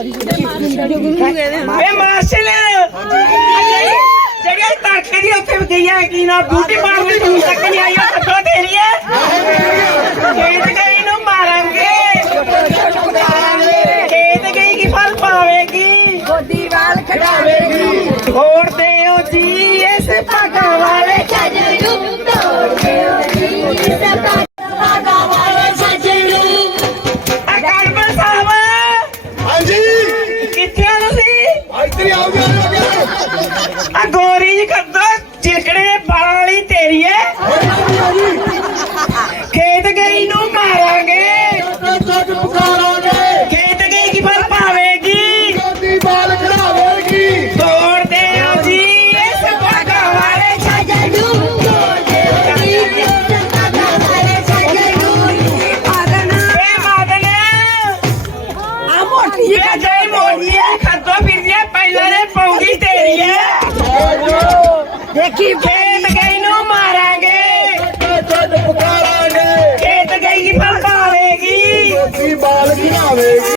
ਇਹ ਮਾਰਸ਼ਲ ਜਿਹੜੀ ਤੜਕੇ ਦੀ ਉੱਥੇ ਗਈ ਹੈ ਕੀ ਨਾ ਬੂਟੀ ਮਾਰਦੀ ਤੂੰ ਤੱਕ ਨਹੀਂ ਆਈ ਉਹ ਸੱਜੋ ਤੇਰੀ ਹੈ। ਖੇਤ ਗਈ ਨੂੰ ਮਾਰਾਂਗੇ। ਖੇਤ ਗਈ ਕੀ ਫਲ ਪਾਵੇਗੀ? ਗੋਦੀ ਵਾਲ ਖੜਾਵੇਗੀ ਹੋੜ ਦੇ ਆ ਗੋਰੀ ਜੀ ਕਰਦੋ ਚਿਕੜੇ ਦੇ ਬਾਲਾਂ ਵਾਲੀ ਤੇਰੀ ਹੈ ਖੇਤ ਗਈ ਨੂੰ ਮਾਰਾਂਗੇ। ਖੇਤ ਗਈ ਕੀ ਫਲ ਪਾਵੇਗੀ? ਤੋੜ ਦਿਓ ਜੀ ਇਸ ਭਾਗਾਂ ਵਾਲੇ ਏ ਮਾਦਨ ਆ ਇਹ ਜੈ ਖੱਦੋ ਫਿਰਦੀ ਹੈ। ਪਹਿਲਾਂ ਨੇ ਪੌਂਗੀ ਤੇਰੀ ਹੈ ਦੇਖੀ ਖੇਤ ਗਈ ਨੂੰ ਮਾਰਾਂਗੇ। ਤੱਕ ਪੁਕਾਰਾਂਗੇ ਖੇਤ ਗਈ ਕੀ ਫਲ ਪਾਵੇਗੀ ਗੋਦੀ ਬਾਲ ਖੜਾਵੇਗੀ